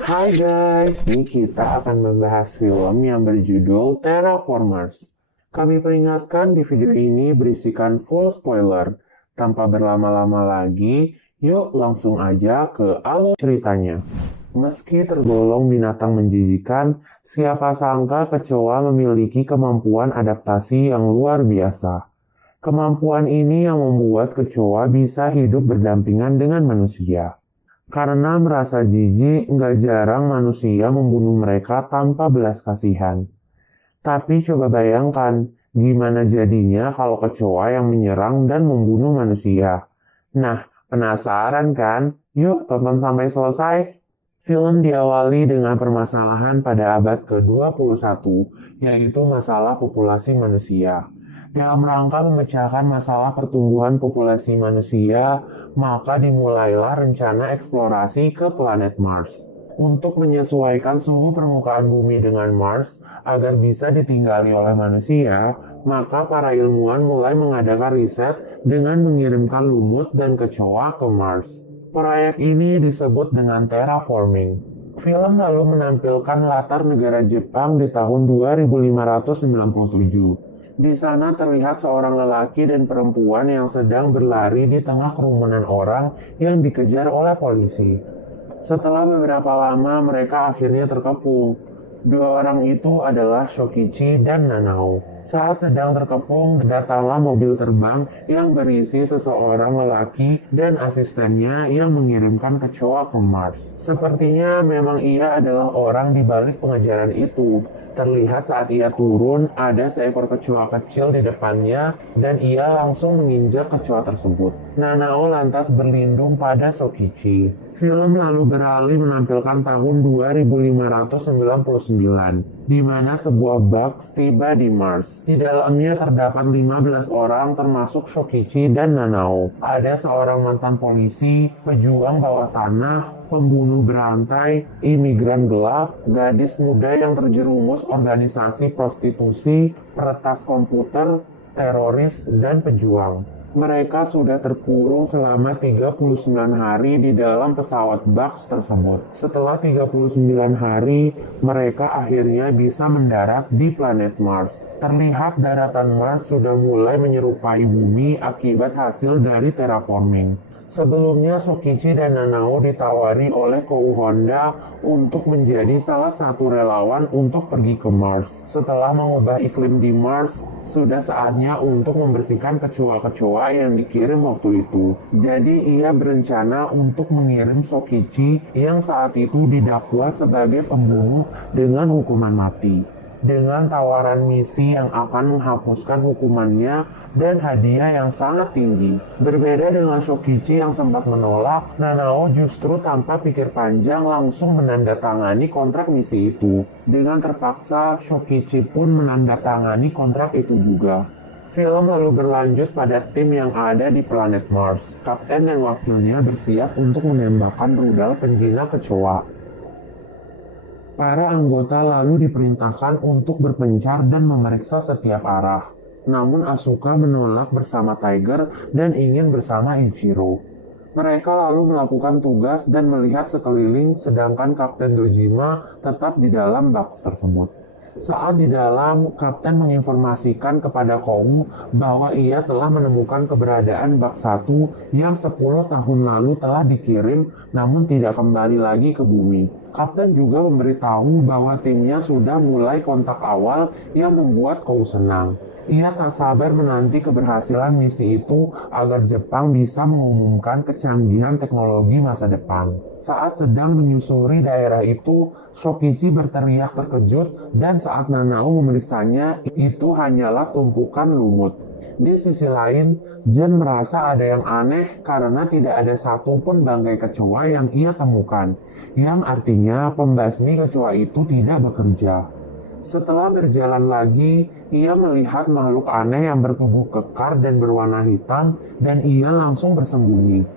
Hai guys, ini kita akan membahas film yang berjudul Terraformers. Kami peringatkan di video ini berisikan full spoiler. Tanpa berlama-lama lagi, yuk langsung aja ke alur ceritanya. Meski tergolong binatang menjijikan, siapa sangka kecoa memiliki kemampuan adaptasi yang luar biasa. Kemampuan ini yang membuat kecoa bisa hidup berdampingan dengan manusia. Karena merasa jijik, nggak jarang manusia membunuh mereka tanpa belas kasihan. Tapi coba bayangkan, gimana jadinya kalau kecoa yang menyerang dan membunuh manusia. Nah, penasaran kan? Yuk tonton sampai selesai. Film diawali dengan permasalahan pada abad ke-21, yaitu masalah populasi manusia. Dalam rangka memecahkan masalah pertumbuhan populasi manusia, maka dimulailah rencana eksplorasi ke planet Mars. Untuk menyesuaikan suhu permukaan bumi dengan Mars agar bisa ditinggali oleh manusia, maka para ilmuwan mulai mengadakan riset dengan mengirimkan lumut dan kecoa ke Mars. Proyek ini disebut dengan terraforming. Film lalu menampilkan latar negara Jepang di tahun 2597. Di sana terlihat seorang lelaki dan perempuan yang sedang berlari di tengah kerumunan orang yang dikejar oleh polisi. Setelah beberapa lama mereka akhirnya terkepung. Dua orang itu adalah Shokichi dan Nanao. Saat sedang terkepung, datanglah mobil terbang yang berisi seseorang lelaki dan asistennya yang mengirimkan kecoa ke Mars. Sepertinya memang ia adalah orang di balik pengejaran itu. Terlihat saat ia turun, ada seekor kecoa kecil di depannya dan ia langsung menginjak kecoa tersebut. Nanao lantas berlindung pada Shokichi. Film lalu beralih menampilkan tahun 2599, di mana sebuah bugs tiba di Mars. Di dalamnya terdapat 15 orang termasuk Shokichi dan Nanao. Ada seorang mantan polisi, pejuang bawah tanah, pembunuh berantai, imigran gelap, gadis muda yang terjerumus organisasi prostitusi, peretas komputer, teroris, dan pejuang. Mereka sudah terkurung selama 39 hari di dalam pesawat bugs tersebut. Setelah 39 hari, mereka akhirnya bisa mendarat di planet Mars. Terlihat daratan Mars sudah mulai menyerupai bumi akibat hasil dari terraforming. Sebelumnya Shokichi dan Nanao ditawari oleh Kou Honda untuk menjadi salah satu relawan untuk pergi ke Mars. Setelah mengubah iklim di Mars, sudah saatnya untuk membersihkan kecoa-kecoa yang dikirim waktu itu. Jadi ia berencana untuk mengirim Shokichi yang saat itu didakwa sebagai pembunuh dengan hukuman mati. Dengan tawaran misi yang akan menghapuskan hukumannya dan hadiah yang sangat tinggi. Berbeda dengan Shokichi yang sempat menolak, Nanao justru tanpa pikir panjang langsung menandatangani kontrak misi itu. Dengan terpaksa, Shokichi pun menandatangani kontrak itu juga. Film lalu berlanjut pada tim yang ada di planet Mars. Kapten dan wakilnya bersiap untuk menembakkan rudal penjina kecoa. Para anggota lalu diperintahkan untuk berpencar dan memeriksa setiap arah. Namun Asuka menolak bersama Tiger dan ingin bersama Ichiro. Mereka lalu melakukan tugas dan melihat sekeliling sedangkan Kapten Dojima tetap di dalam box tersebut. Saat di dalam, Kapten menginformasikan kepada Kou bahwa ia telah menemukan keberadaan bak 1 yang 10 tahun lalu telah dikirim namun tidak kembali lagi ke bumi. Kapten juga memberitahu bahwa timnya sudah mulai kontak awal yang membuat Kou senang. Ia tak sabar menanti keberhasilan misi itu agar Jepang bisa mengumumkan kecanggihan teknologi masa depan. Saat sedang menyusuri daerah itu, Shokichi berteriak terkejut dan saat Nanao memeriksanya, itu hanyalah tumpukan lumut. Di sisi lain, Jen merasa ada yang aneh karena tidak ada satupun bangkai kecoa yang ia temukan, yang artinya pembasmi kecoa itu tidak bekerja. Setelah berjalan lagi, ia melihat makhluk aneh yang bertubuh kekar dan berwarna hitam dan ia langsung bersembunyi.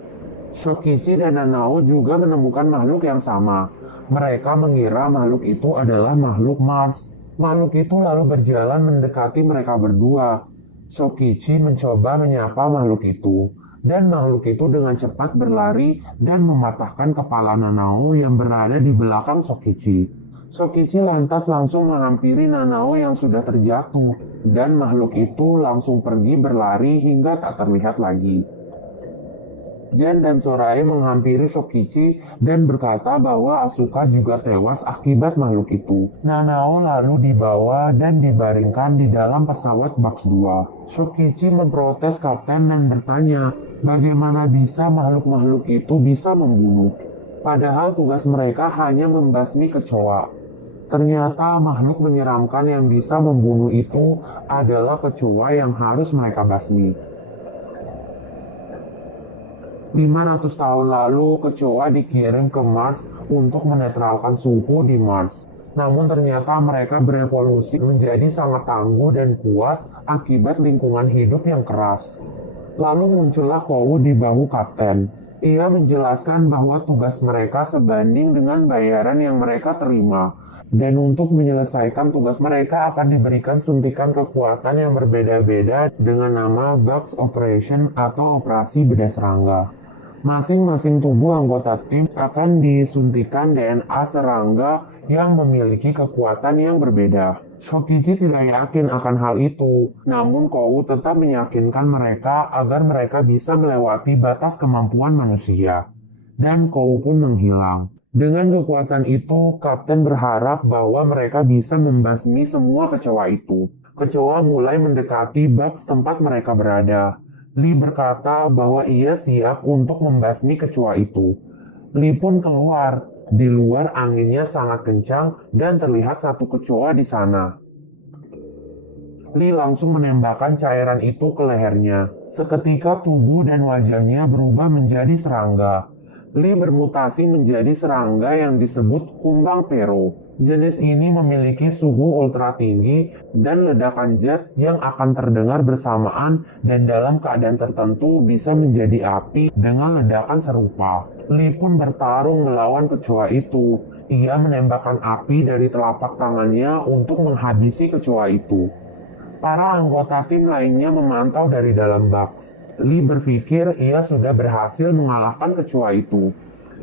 Shokichi dan Nanao juga menemukan makhluk yang sama. Mereka mengira makhluk itu adalah makhluk Mars. Makhluk itu lalu berjalan mendekati mereka berdua. Shokichi mencoba menyapa makhluk itu. Dan makhluk itu dengan cepat berlari dan mematahkan kepala Nanao yang berada di belakang Shokichi. Shokichi lantas langsung menghampiri Nanao yang sudah terjatuh, dan makhluk itu langsung pergi berlari hingga tak terlihat lagi. Zen dan Sorae menghampiri Shokichi dan berkata bahwa Asuka juga tewas akibat makhluk itu. Nanao lalu dibawa dan dibaringkan di dalam pesawat Bugs 2. Shokichi memprotes kapten dan bertanya, bagaimana bisa makhluk-makhluk itu bisa membunuh? Padahal tugas mereka hanya membasmi kecoa. Ternyata makhluk menyeramkan yang bisa membunuh itu adalah kecoa yang harus mereka basmi. 500 tahun lalu, kecoa dikirim ke Mars untuk menetralkan suhu di Mars. Namun ternyata mereka berevolusi menjadi sangat tangguh dan kuat akibat lingkungan hidup yang keras. Lalu muncullah Kou di bahu kapten. Ia menjelaskan bahwa tugas mereka sebanding dengan bayaran yang mereka terima. Dan untuk menyelesaikan tugas mereka akan diberikan suntikan kekuatan yang berbeda-beda dengan nama Bugs Operation atau Operasi Bedah Serangga. Masing-masing tubuh anggota tim akan disuntikan DNA serangga yang memiliki kekuatan yang berbeda. Shokichi tidak yakin akan hal itu, namun Kou tetap meyakinkan mereka agar mereka bisa melewati batas kemampuan manusia. Dan Kou pun menghilang. Dengan kekuatan itu, Kapten berharap bahwa mereka bisa membasmi semua kecoa itu. Kecoa mulai mendekati Bugs tempat mereka berada. Lee berkata bahwa ia siap untuk membasmi kecoa itu. Lee pun keluar. Di luar anginnya sangat kencang dan terlihat satu kecoa di sana. Lee langsung menembakkan cairan itu ke lehernya. Seketika tubuh dan wajahnya berubah menjadi serangga. Lee bermutasi menjadi serangga yang disebut kumbang pero. Jenis ini memiliki suhu ultra tinggi dan ledakan jet yang akan terdengar bersamaan dan dalam keadaan tertentu bisa menjadi api dengan ledakan serupa. Lee pun bertarung melawan kecoa itu. Ia menembakkan api dari telapak tangannya untuk menghabisi kecoa itu. Para anggota tim lainnya memantau dari dalam box. Lee berpikir ia sudah berhasil mengalahkan kecoa itu.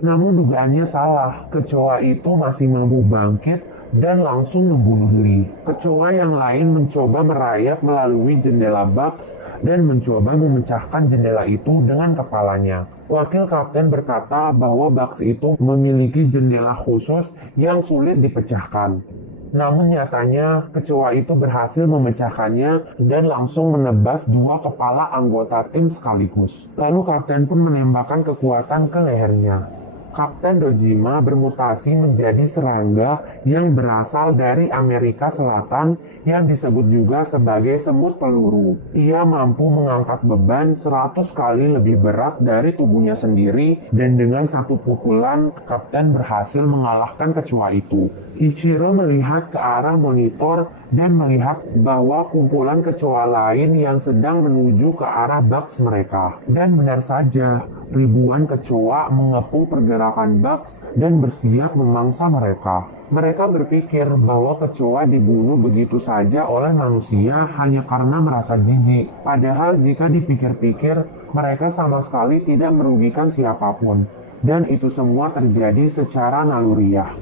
Namun dugaannya salah, kecoa itu masih mampu bangkit dan langsung membunuh Lee. Kecoa yang lain mencoba merayap melalui jendela box dan mencoba memecahkan jendela itu dengan kepalanya. Wakil kapten berkata bahwa box itu memiliki jendela khusus yang sulit dipecahkan. Namun nyatanya, kecoa itu berhasil memecahkannya dan langsung menebas dua kepala anggota tim sekaligus. Lalu kapten pun menembakkan kekuatan ke lehernya. Kapten Dojima bermutasi menjadi serangga yang berasal dari Amerika Selatan yang disebut juga sebagai semut peluru. Ia mampu mengangkat beban 100 kali lebih berat dari tubuhnya sendiri dan dengan satu pukulan, kapten berhasil mengalahkan kecoa itu. Ichiro melihat ke arah monitor dan melihat bahwa kumpulan kecoa lain yang sedang menuju ke arah box mereka. Dan benar saja, ribuan kecoa mengepung pergerakan Bugs dan bersiap memangsa mereka. Mereka berpikir bahwa kecoa dibunuh begitu saja oleh manusia hanya karena merasa jijik. Padahal jika dipikir-pikir, mereka sama sekali tidak merugikan siapapun. Dan itu semua terjadi secara naluriah.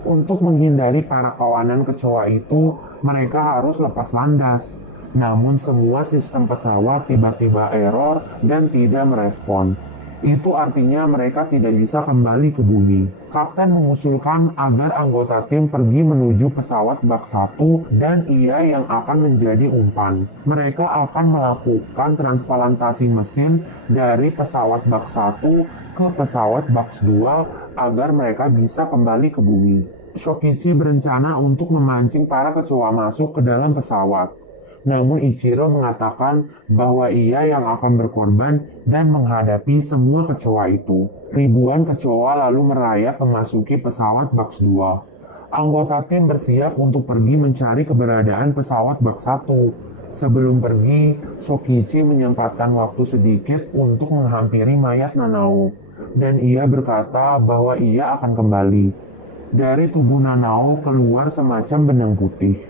Untuk menghindari para kawanan kecoa itu, mereka harus lepas landas. Namun semua sistem pesawat tiba-tiba error dan tidak merespon. Itu artinya mereka tidak bisa kembali ke bumi. Kapten mengusulkan agar anggota tim pergi menuju pesawat bak 1 dan ia yang akan menjadi umpan. Mereka akan melakukan transplantasi mesin dari pesawat bak 1 ke pesawat bak 2 agar mereka bisa kembali ke bumi. Shokichi berencana untuk memancing para kecoa masuk ke dalam pesawat. Namun Ichiro mengatakan bahwa ia yang akan berkorban dan menghadapi semua kecoa itu. Ribuan kecoa lalu merayap memasuki pesawat Bugs 2. Anggota tim bersiap untuk pergi mencari keberadaan pesawat Bugs 1. Sebelum pergi, Shokichi menyempatkan waktu sedikit untuk menghampiri mayat Nanao. Dan ia berkata bahwa ia akan kembali. Dari tubuh Nanao keluar semacam benang putih.